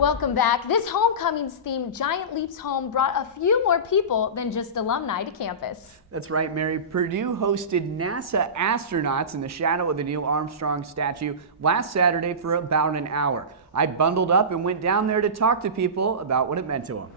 Welcome back. This homecomings themed Giant Leaps Home brought a few more people than just alumni to campus. That's right, Mary. Purdue hosted NASA astronauts in the shadow of the Neil Armstrong statue last Saturday for about an hour. I bundled up and went down there to talk to people about what it meant to them.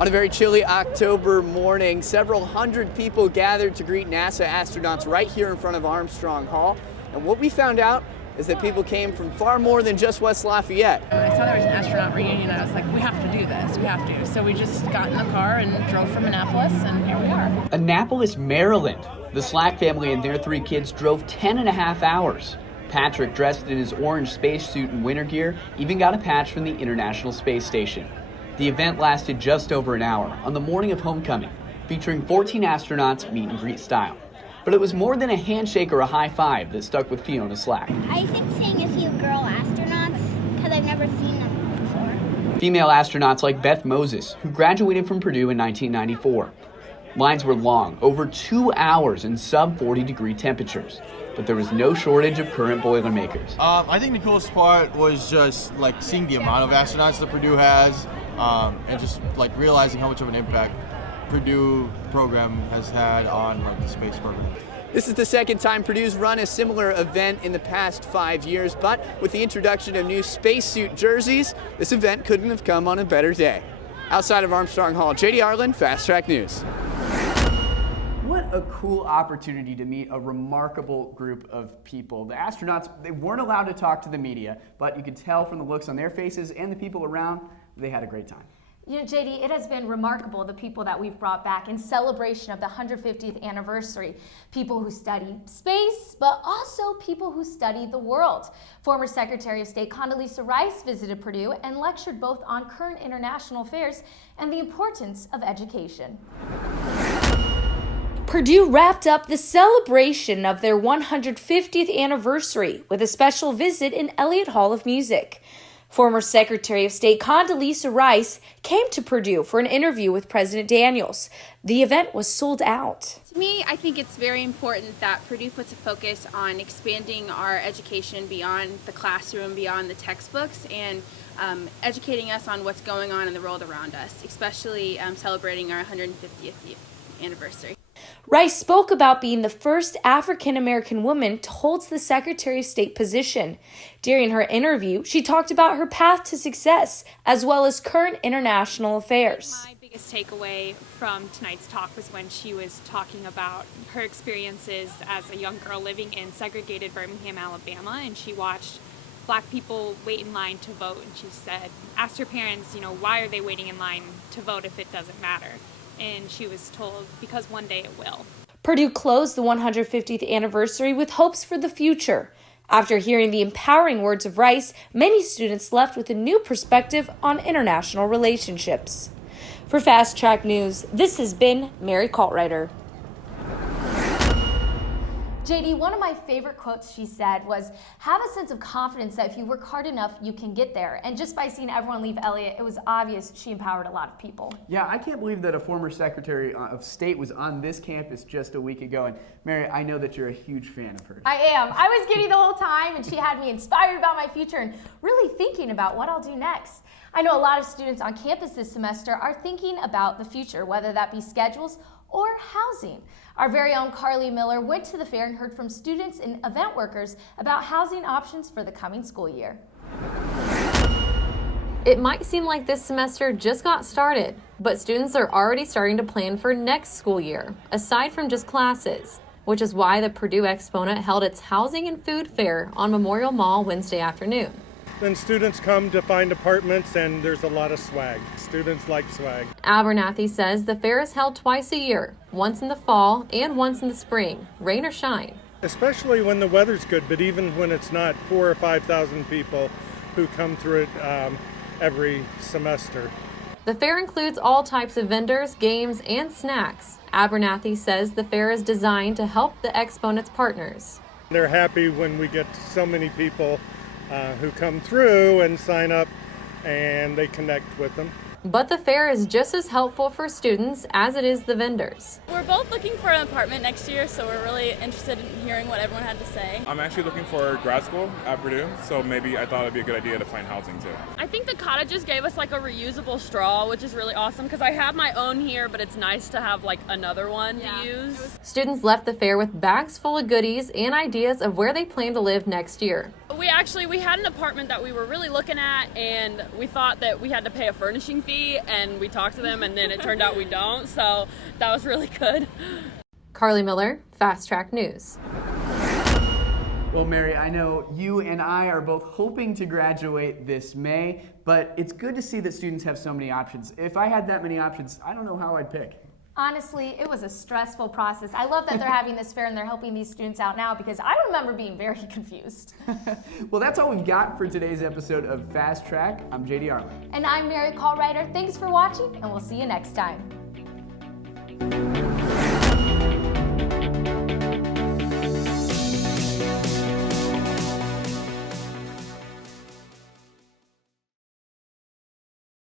On a very chilly October morning, several hundred people gathered to greet NASA astronauts right here in front of Armstrong Hall. And what we found out is that people came from far more than just West Lafayette. I saw there was an astronaut reunion and I was like, we have to do this, we have to. So we just got in the car and drove from Annapolis and here we are. Annapolis, Maryland. The Slack family and their 3 kids drove 10.5 hours. Patrick, dressed in his orange spacesuit and winter gear, even got a patch from the International Space Station. The event lasted just over an hour on the morning of homecoming, featuring 14 astronauts meet and greet style. But it was more than a handshake or a high five that stuck with Fiona Slack. I think seeing a few girl astronauts because I've never seen them before. Female astronauts like Beth Moses, who graduated from Purdue in 1994. Lines were long, over 2 hours in sub-40 degree temperatures, but there was no shortage of current Boilermakers. I think the coolest part was just like seeing the amount of astronauts that Purdue has, and just like realizing how much of an impact Purdue program has had on like the space program. This is the second time Purdue's run a similar event in the past 5 years, but with the introduction of new spacesuit jerseys, this event couldn't have come on a better day. Outside of Armstrong Hall, JD Arland, Fast Track News. What a cool opportunity to meet a remarkable group of people. The astronauts, they weren't allowed to talk to the media, but you could tell from the looks on their faces and the people around, they had a great time. You know, JD, it has been remarkable, the people that we've brought back in celebration of the 150th anniversary. People who study space, but also people who study the world. Former Secretary of State Condoleezza Rice visited Purdue and lectured both on current international affairs and the importance of education. Purdue wrapped up the celebration of their 150th anniversary with a special visit in Elliott Hall of Music. Former Secretary of State Condoleezza Rice came to Purdue for an interview with President Daniels. The event was sold out. To me, I think it's very important that Purdue puts a focus on expanding our education beyond the classroom, beyond the textbooks, and educating us on what's going on in the world around us, especially celebrating our 150th anniversary. Rice spoke about being the first African-American woman to hold the Secretary of State position. During her interview, she talked about her path to success, as well as current international affairs. My biggest takeaway from tonight's talk was when she was talking about her experiences as a young girl living in segregated Birmingham, Alabama, and she watched Black people wait in line to vote, and she said, asked her parents, why are they waiting in line to vote if it doesn't matter? And she was told, because one day it will. Purdue closed the 150th anniversary with hopes for the future. After hearing the empowering words of Rice, many students left with a new perspective on international relationships. For Fast Track News, this has been Mary Caltrider. JD, one of my favorite quotes she said was, have a sense of confidence that if you work hard enough, you can get there. And just by seeing everyone leave Elliott, it was obvious she empowered a lot of people. Yeah, I can't believe that a former Secretary of State was on this campus just a week ago. And Mary, I know that you're a huge fan of hers. I am. I was giddy the whole time, and she had me inspired about my future and really thinking about what I'll do next. I know a lot of students on campus this semester are thinking about the future, whether that be schedules or housing. Our very own Carly Miller went to the fair and heard from students and event workers about housing options for the coming school year. It might seem like this semester just got started, but students are already starting to plan for next school year, aside from just classes, which is why the Purdue Exponent held its housing and food fair on Memorial Mall Wednesday afternoon. Then students come to find apartments, and there's a lot of swag. Students like swag. Abernathy says the fair is held twice a year, once in the fall and once in the spring, rain or shine. Especially when the weather's good, but even when it's not, 4,000 or 5,000 people who come through it every semester. The fair includes all types of vendors, games, and snacks. Abernathy says the fair is designed to help the Exponent's partners. They're happy when we get so many people who come through and sign up, and they connect with them. But the fair is just as helpful for students as it is the vendors. We're both looking for an apartment next year, so we're really interested in hearing what everyone had to say. I'm actually looking for grad school at Purdue, so maybe I thought it'd be a good idea to find housing too. I think the cottages gave us like a reusable straw, which is really awesome because I have my own here, but it's nice to have like another one to use. Students left the fair with bags full of goodies and ideas of where they plan to live next year. We had an apartment that we were really looking at, and we thought that we had to pay a furnishing fee, and we talked to them, and then it turned out we don't, so that was really good. Carly Miller, Fast Track News. Well, Mary, I know you and I are both hoping to graduate this May, but it's good to see that students have so many options. If I had that many options, I don't know how I'd pick. Honestly, it was a stressful process. I love that they're having this fair and they're helping these students out now because I remember being very confused. Well, that's all we've got for today's episode of Fast Track. I'm JD Arland. And I'm Mary Caltrider. Thanks for watching, and we'll see you next time.